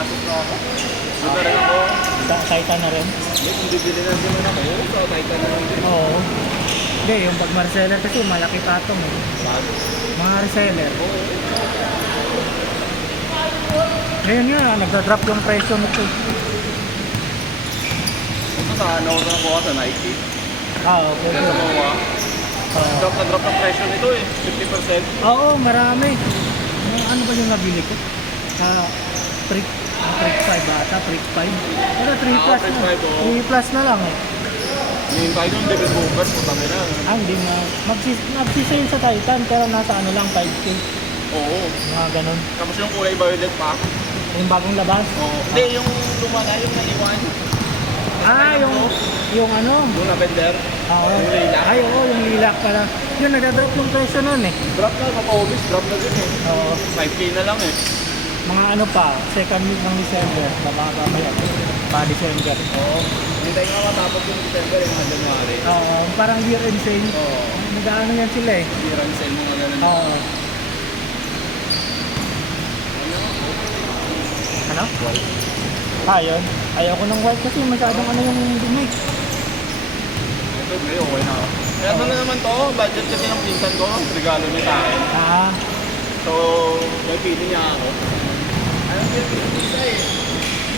Asus na ako. Doon na rin ako. Titan na rin. Hindi, kung bibili na din ako. So, Titan na rin din. Oo. Hindi, yung pag reseller kasi malaki patong eh. Mga reseller. Ngayon nga, nagda-drop yung presyo nito. Ito sa ano ko na sa Nike. Okay. Kaya sa MOA. Drop na drop ang presyo nito eh. 50%. Oo, marami. Ano ba yung nabili ko? Prick 5 ata, Prick 5. Pero 3 plus Prick na. 5, oo. 3 plus na lang eh. Yung Titan, David Booker, puta nila. Hindi na. Magsisale sa Titan pero nasa ano lang, 5K. Oo. Mga ganun. Tapos yung kulay violet pa. Yung bagong labas. Oo. Hindi, yung luma na, yung naiwan. Yung ano? Yung lavender. Oo. Yung lilac. Ay, oo, yung lilac pala. Yun, nagdadrop yung presyo nun eh. Drop na, mapa-obis, drop na din eh. Oo. 5K na lang eh. Mga ano pa, second week ng December, mamaya pa December. Oo. Hintay nga matapos yung December, yung mga January. Parang year end sale. Oo. Nag-ano yan sila eh. Year-end sale mga ganun. Oo. Ano? Yun. Ayoko ng white kasi masyadong ano yung dumi. Ito, may okay na ako. Kaya ito na naman to, budget kasi ng pinsan ko, regalo niya sa akin. So, may pili niya ako. Ayun, yung isa eh.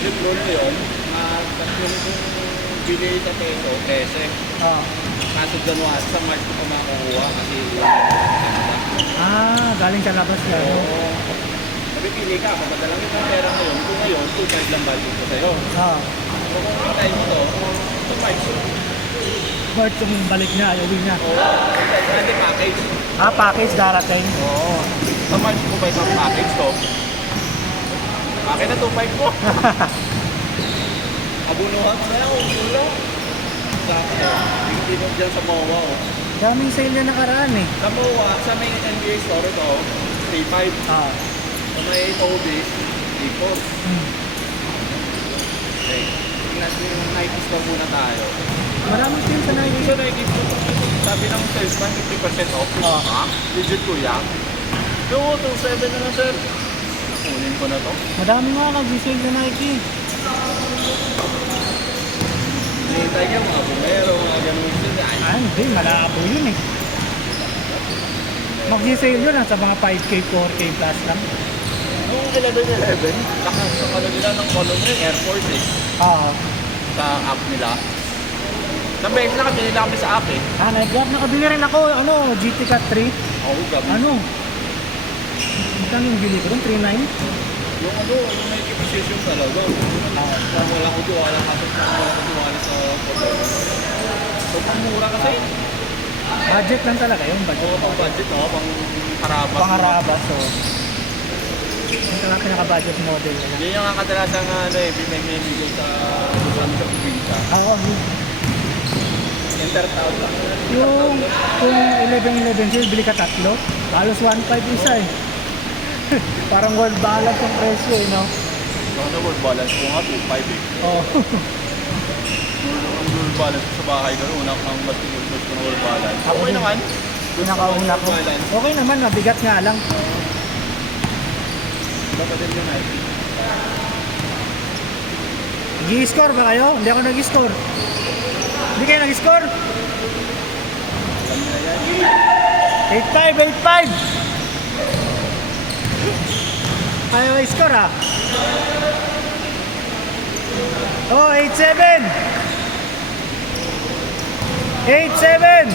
Flip roll ko yun. Yung bili sa peso, pese. Kaso January, sa March ko pa makukuha kasi Galing sa labas yan. Oo. Pili ka, papadala mo yung pera ngayon. Kung ngayon, 2.5 lang value ko sa'yo. So kung hintay mo to, 2.5. Bart yung balik niya, ayaw niya. Oo. Hindi package. Package darating. Oo. Sa March ko ba isang package to? Akin na 2.5 ko. Abunuhan ko sa'yo, ulo. Sakto. Hindi mo dyan sa MOA. Daming sale na nakaraan eh. Sa MOA, sa may NBA store ito, 3.5. Sa may Obis, 3.4. Okay. Tingnan yung Nike store muna tayo. Maraming sale sa Nike. Sa Nike store, sabi ng salesman, 50% off. Legit kuya. Yo, 2.7 na lang sir. Kunin ko na to. Madami nga nag-sale sa Nike. Hinihintay ka mga bumero, mga ganun sila. Hindi, malabo yun eh. Mag-sale yun sa mga 5K, 4K plus lang. Yung 11-11, lakas ng ano nila ng column rin, Air Force eh. Sa app nila. Nang beses na kami nila kami sa app eh. Nakabili rin ako, GT Cat 3. Oo, gabi. Magkano yung bili ko doon? 3.9? Yung may precision talaga. Wala ko tiwala kasi wala ko tiwala sa column. So, pang-mura kasi. Budget lang talaga yun, budget. Oo, pang budget, pang harabas. Pang-harabas, yung talaga pinaka-budget model nila. Yun yung kadalasang may bigay sa probinsya. Intertown lang. Yung 11-11 sale, bili ka tatlo. Halos 1.5 isa eh. Parang world balance yung presyo eh, no? Ano world balance ko nga, 2.5 eh. Ang world balance ko sa bahay ko, una ko nang basketball coach ko ng world balance. Okay naman. Pinakauna ko. Okay naman, mabigat nga lang. Iba pa din yung Nike. Nag-i-score ba kayo? Hindi ako nag-i-score. Hindi kayo nag-i-score? 8-5, 8-5! Ayaw i-score ah. 8-7! 8-7!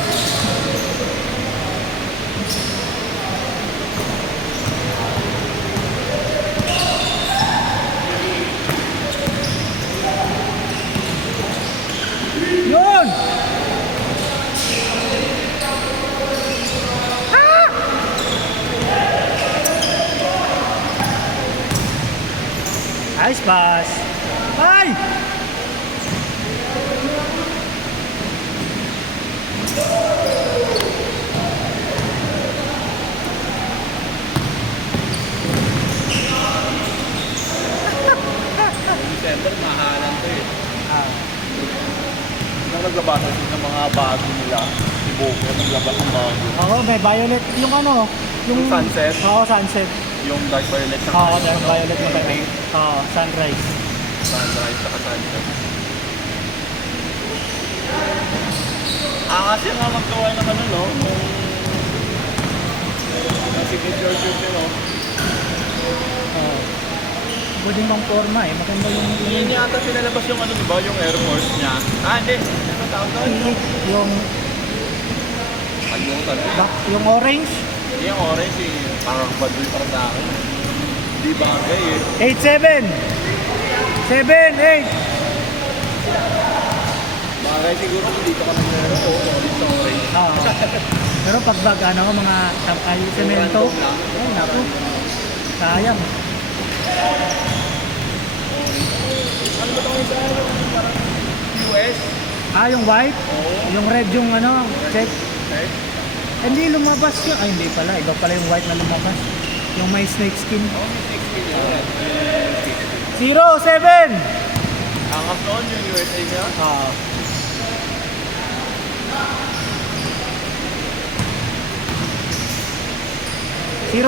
Yun! Nice pass! Ay! December, mahalan to eh. Nung naglabas ng mga bago nila, si Booker, naglabas ng bago. May violet. Yung Yung sunset? Oo, sunset. Yung dark violet sa Dark violet na violet. Sunrise. Sunrise saka sunset. Kasi nga maggawa naman ano, yung signature shoot yun, no? Pwedeng bang forma eh. Maganda yung... Yun yata pinalabas yung ano, diba? Yung Air Force niya. Hindi. Ano tawag doon? Yung... Alimutan eh. Yung orange. Yung orange eh. Parang baduy para sa akin. Di bagay eh. 8-7. 7-8. Bagay siguro kung dito ka nag-aero o dito sa orange. Pero pag bag, ano, mga ay, semento. Random lang. Ay, naku. Sayang. Ano ba itong isa? Yung parang US? Yung white. Oo. Yung red yung ano, check. Okay. Hindi lumabas yun. Ay, hindi pala. Iba pala yung white na lumabas. Yung may snake skin. Oh, may 16 yun. 0-7. Angas noon yung USA niya. Ah. 09.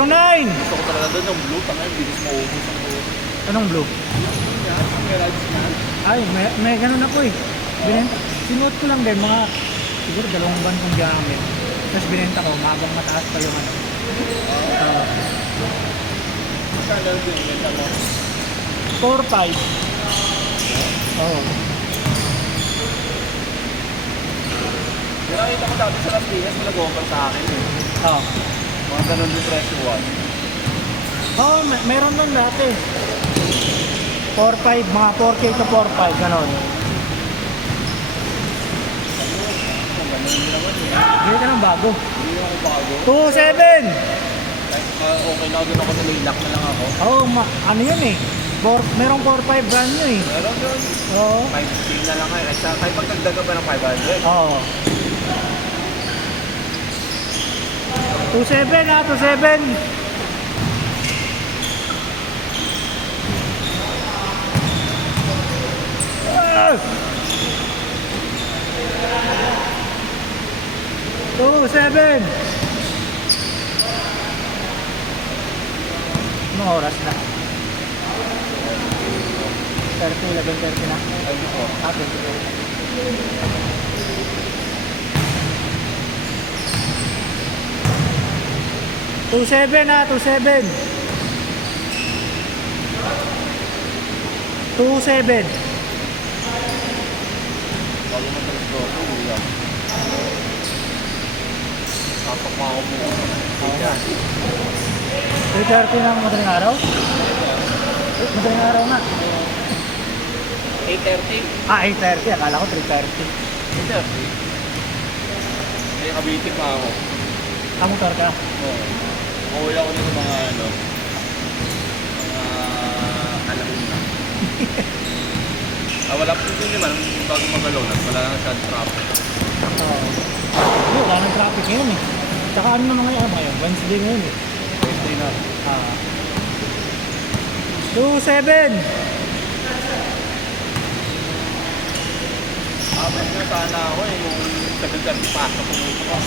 Gusto ko talaga doon yung blue. Tanga yung bilis maubos ang blue. Anong blue? Yun yan, yung Mirage na. Ay, may ganun ako eh. Binenta. Sinuot ko lang din mga siguro 2 buwan kong gamit. Tapos binenta ko, magang mataas pa yung ano. Magkano yung binibenta mo? 4-5. Oo. Yung nakita ko dati sa Las Piñas, may nag-offer sa akin eh. Oh. Mga ganun yung presyo one. Oh, meron nun dati. 4-5, mga 4K to 4-5, ganon. Kung ganun din naman eh. Hindi ka ng bago. Hindi ako bago. 2-7. Okay na din ako, tumilock na lang ako. Oh, ano yun eh. Merong 4-5 brand nyo eh. Meron yun. Oo. 515 na lang eh. Kahit pagdagdag ka pa ng 500. Oo. 2-7 ha, 2-7. Ah! 2-7. Anong oras na? 11:30 na. Ay, ito. 24. 2-7 ha, 2-7. 2-7. Bago mo talis ko, uwi ako. Tapak mo ako mo. Yan. 3:30 ng madaling araw? Madaling araw nga. 8:30? 8:30. Akala ko 3:30. 8:30? May Cavite pa ako. Motor ka? Oo. Uuwi ako dito mga ano, mga alauna. Wala po din naman, bago magalaw na, wala lang sa traffic. Oo. Wala nang traffic ngayon eh. Tsaka ano naman ngayon? Wednesday ngayon eh. Wednesday na. 2-7. Abot na sana ako eh, yung 7:30 pasok pumunta ko.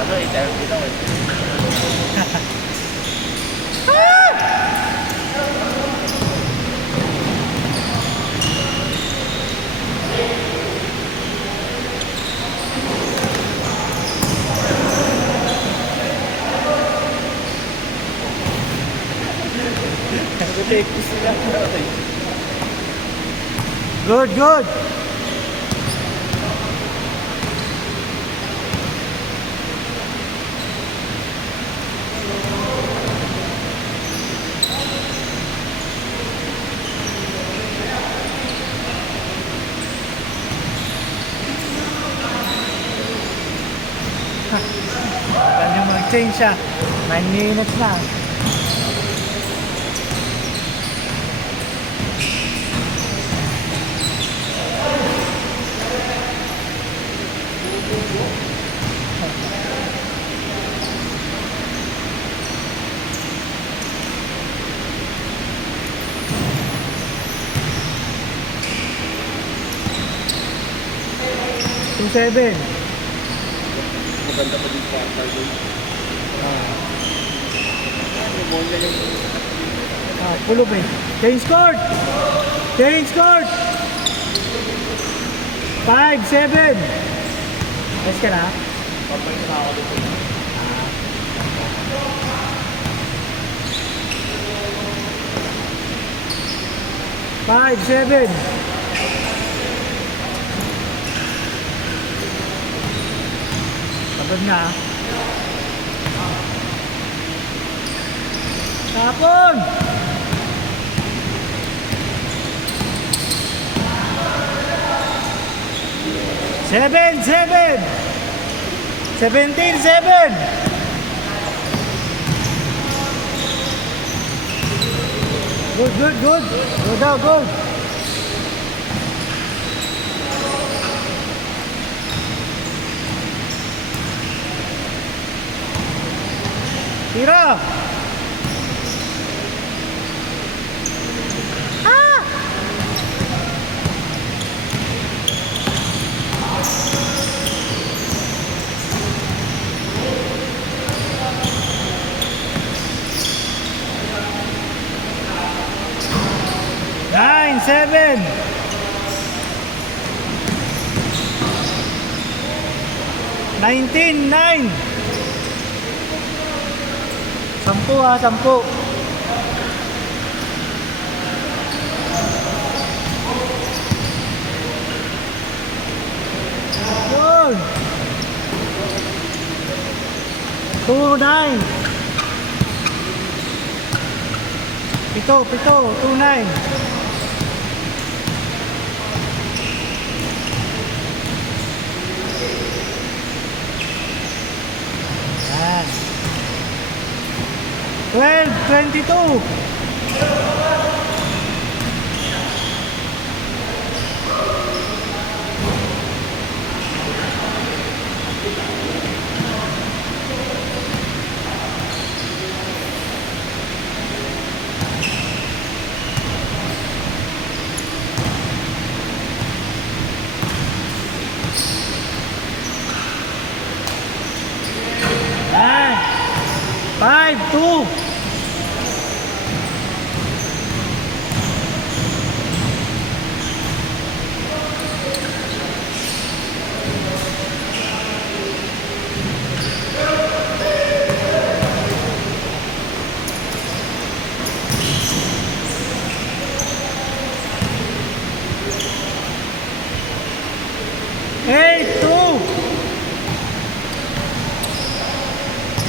Ano, 8:30 daw eh. Nag-take ko sila. Good, good. Kanya mag-change siya. 9 minutes na. Two seven. Maganda pa din sa doon. Yung mall na yung Pulob eh. Change court! Change court! 5-7. Yes ka na? Papalit na ako dito. Five, seven. Tapos nga. Tapon! Seven, seven. 17-7. Good, good, good. Go down, go. Tira. Ah! Nine, seven. 19-9. 10 ha, 10. Yun. 2-9. Pito, 2-9. Yan. 12-22. Yan. 5-2. Eight, two.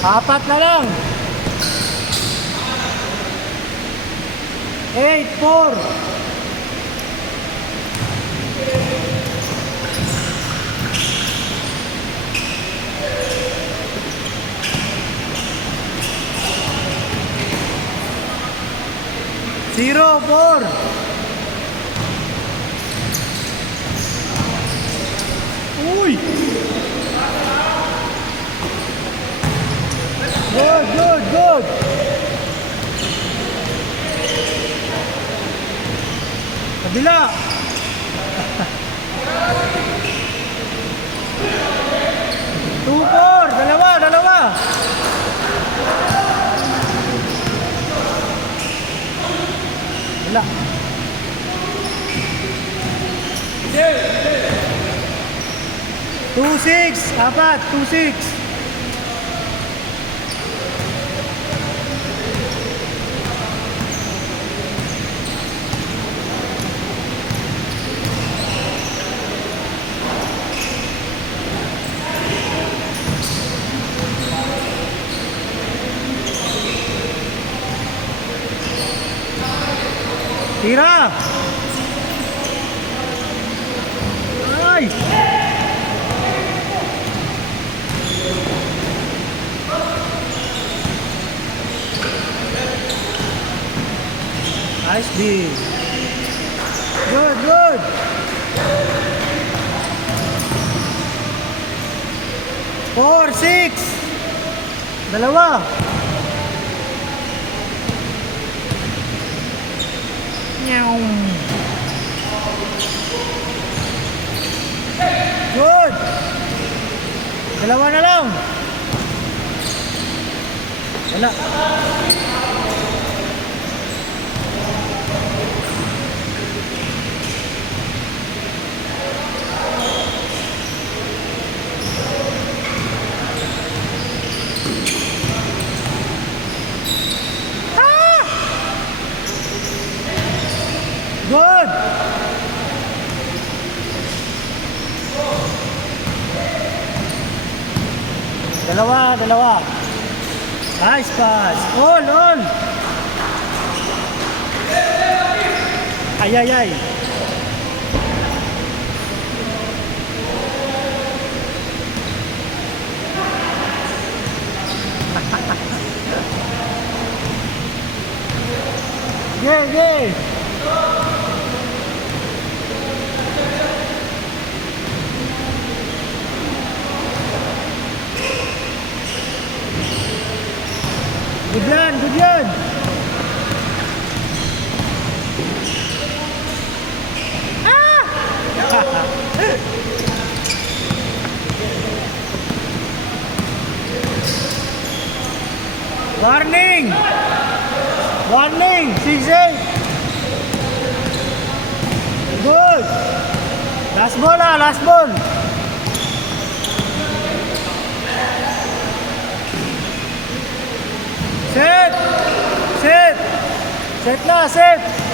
Apat na lang. 8-4. Zero, 4. Uy! Good, good, good. Kabila. 2-4. Dalawa. Wala. 2-6. Apat. 2-6. Tira! Ay! Nice D. Good, good. Four, 6. Dalawa. Meow. Good. Dalawa na lang. Wala. Dalawa. Nice pass. All. Ay. Ge. Good yan. Warning! 6-8. Good. Last ball. Set. Set na.